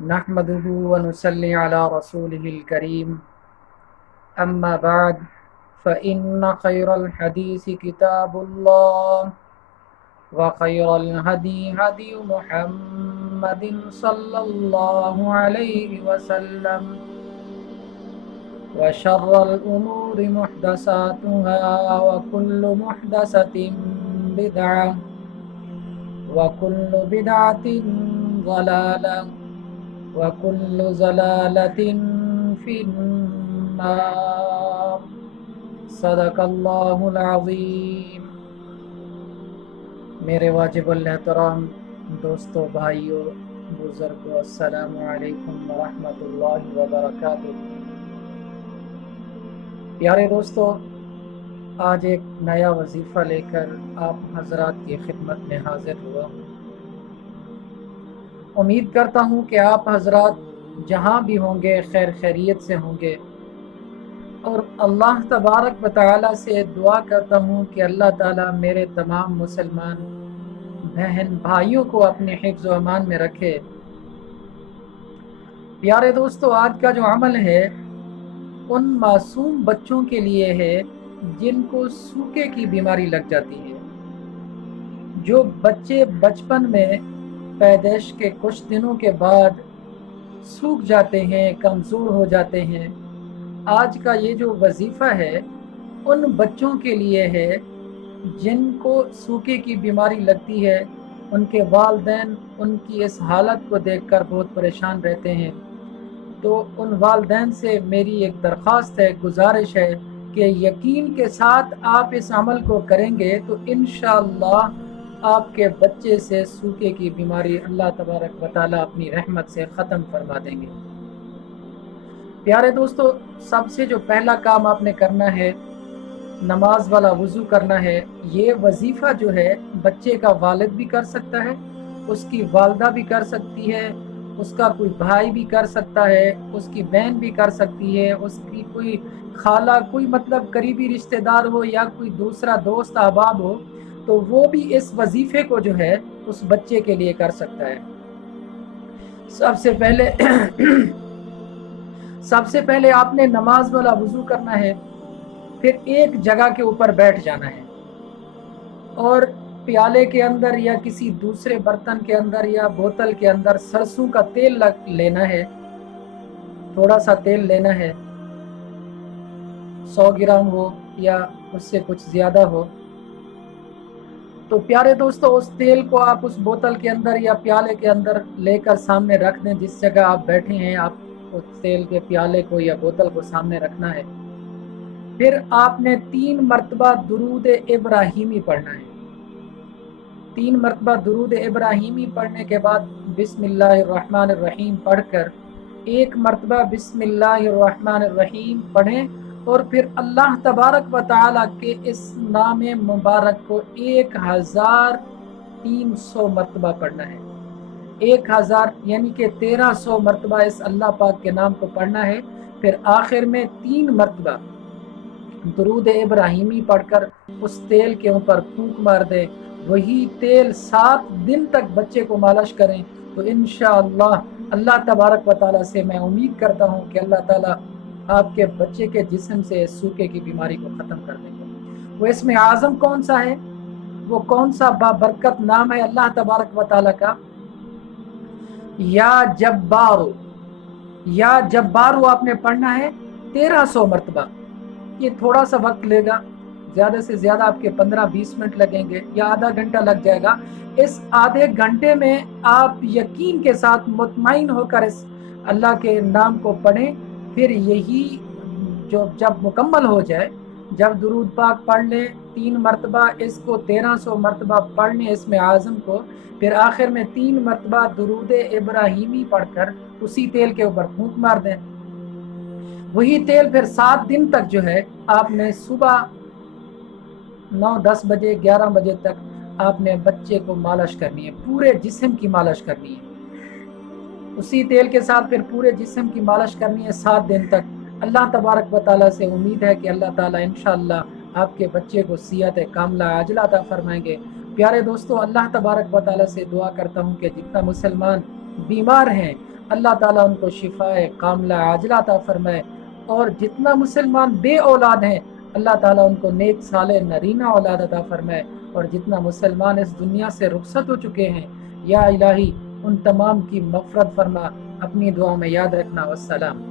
نحمده ونصلي على رسوله الكريم أما بعد فإن خير الحديث كتاب الله وخير الهدي هدي محمد صلى الله عليه وسلم وشر الأمور محدثاتها وكل محدثة بدعة وكل بدعة ضلالة وكل ضلالة في النار صدق اللہ العظیم۔ میرے واجب الاحترام دوستوں، بھائیوں، بزرگوں، السلام علیکم ورحمۃ اللہ وبرکاتہ۔ پیارے دوستوں، آج ایک نیا وظیفہ لے کر آپ حضرات کی خدمت میں حاضر ہوا ہوں۔ امید کرتا ہوں کہ آپ حضرات جہاں بھی ہوں گے خیر خیریت سے ہوں گے، اور اللہ تبارک و تعالیٰ سے دعا کرتا ہوں کہ اللہ تعالیٰ میرے تمام مسلمان بہن بھائیوں کو اپنے حفظ و امان میں رکھے۔ پیارے دوستو، آج کا جو عمل ہے ان معصوم بچوں کے لیے ہے جن کو سوکے کی بیماری لگ جاتی ہے۔ جو بچے بچپن میں پیدائش کے کچھ دنوں کے بعد سوکھ جاتے ہیں، کمزور ہو جاتے ہیں، آج کا یہ جو وظیفہ ہے ان بچوں کے لیے ہے جن کو سوکے کی بیماری لگتی ہے۔ ان کے والدین ان کی اس حالت کو دیکھ کر بہت پریشان رہتے ہیں۔ تو ان والدین سے میری ایک درخواست ہے، گزارش ہے کہ یقین کے ساتھ آپ اس عمل کو کریں گے تو انشاءاللہ آپ کے بچے سے سوکے کی بیماری اللہ تبارک و تعالیٰ اپنی رحمت سے ختم فرما دیں گے۔ پیارے دوستو، سب سے جو پہلا کام آپ نے کرنا ہے نماز والا وضو کرنا ہے۔ یہ وظیفہ جو ہے بچے کا والد بھی کر سکتا ہے، اس کی والدہ بھی کر سکتی ہے، اس کا کوئی بھائی بھی کر سکتا ہے، اس کی بہن بھی کر سکتی ہے، اس کی کوئی خالہ، کوئی مطلب قریبی رشتہ دار ہو یا کوئی دوسرا دوست احباب ہو تو وہ بھی اس وظیفے کو جو ہے اس بچے کے لیے کر سکتا ہے۔ سب سے پہلے آپ نے نماز والا وضو کرنا ہے، پھر ایک جگہ کے اوپر بیٹھ جانا ہے اور پیالے کے اندر یا کسی دوسرے برتن کے اندر یا بوتل کے اندر سرسوں کا تیل لینا ہے۔ تھوڑا سا تیل لینا ہے، 100 گرام ہو یا اس سے کچھ زیادہ ہو۔ تو پیارے دوستو، اس تیل کو آپ اس بوتل کے اندر یا پیالے کے اندر لے کر سامنے رکھ دیں۔ جس جگہ آپ بیٹھے ہیں آپ اس تیل کے پیالے کو یا بوتل کو سامنے رکھنا ہے۔ پھر آپ نے 3 مرتبہ درود ابراہیمی پڑھنا ہے۔ 3 مرتبہ درود ابراہیمی پڑھنے کے بعد بسم اللہ الرحمن الرحیم پڑھ کر 1 مرتبہ بسم اللہ الرحمن الرحیم پڑھیں، اور پھر اللہ تبارک و تعالیٰ کے اس نام مبارک کو 1300 مرتبہ پڑھنا ہے۔ 1000 یعنی کہ 1300 مرتبہ اس اللہ پاک کے نام کو پڑھنا ہے۔ پھر آخر میں 3 مرتبہ درود ابراہیمی پڑھ کر اس تیل کے اوپر پھونک مار دے۔ وہی تیل 7 دن تک بچے کو مالش کریں تو انشاءاللہ اللہ تبارک و تعالیٰ سے میں امید کرتا ہوں کہ اللہ تعالیٰ آپ کے بچے کے جسم سے سوکے کی بیماری کو ختم کر دیں گے۔ وہ اسم اعظم کون سا ہے؟ وہ کون سا بابرکت نام ہے اللہ تبارک و تعالیٰ کا؟ یا جبارو، یا جبارو آپ نے پڑھنا ہے 1300 مرتبہ۔ یہ تھوڑا سا وقت لے گا، زیادہ سے زیادہ آپ کے 15-20 منٹ لگیں گے یا آدھا گھنٹہ لگ جائے گا۔ اس آدھے گھنٹے میں آپ یقین کے ساتھ مطمئن ہو کر اس اللہ کے نام کو پڑھیں۔ پھر یہی جب مکمل ہو جائے، جب درود پاک پڑھ لیں 3 مرتبہ، اس کو 1300 مرتبہ پڑھ لیں اسم اعظم کو، پھر آخر میں 3 مرتبہ درود ابراہیمی پڑھ کر اسی تیل کے اوپر پھونک مار دیں۔ وہی تیل پھر 7 دن تک جو ہے آپ نے صبح 9-10 بجے 11 بجے تک آپ نے بچے کو مالش کرنی ہے، پورے جسم کی مالش کرنی ہے۔ اسی تیل کے ساتھ پھر پورے جسم کی مالش کرنی ہے 7 دن تک۔ اللہ تبارک و تعالیٰ سے امید ہے کہ اللہ تعالیٰ انشاءاللہ آپ کے بچے کو صحت کاملہ عاجلہ عطا فرمائیں گے۔ پیارے دوستو، اللہ تبارک و تعالیٰ سے دعا کرتا ہوں کہ جتنا مسلمان بیمار ہیں اللہ تعالیٰ ان کو شفاء کاملہ عاجلہ عطا فرمائے، اور جتنا مسلمان بے اولاد ہیں اللہ تعالیٰ ان کو نیک صالح نرینہ اولاد عطا فرمائے، اور جتنا مسلمان اس دنیا سے رخصت ہو چکے ہیں یا الہی ان تمام کی مغفرت فرما، اپنی دعاؤں میں یاد رکھنا۔ والسلام۔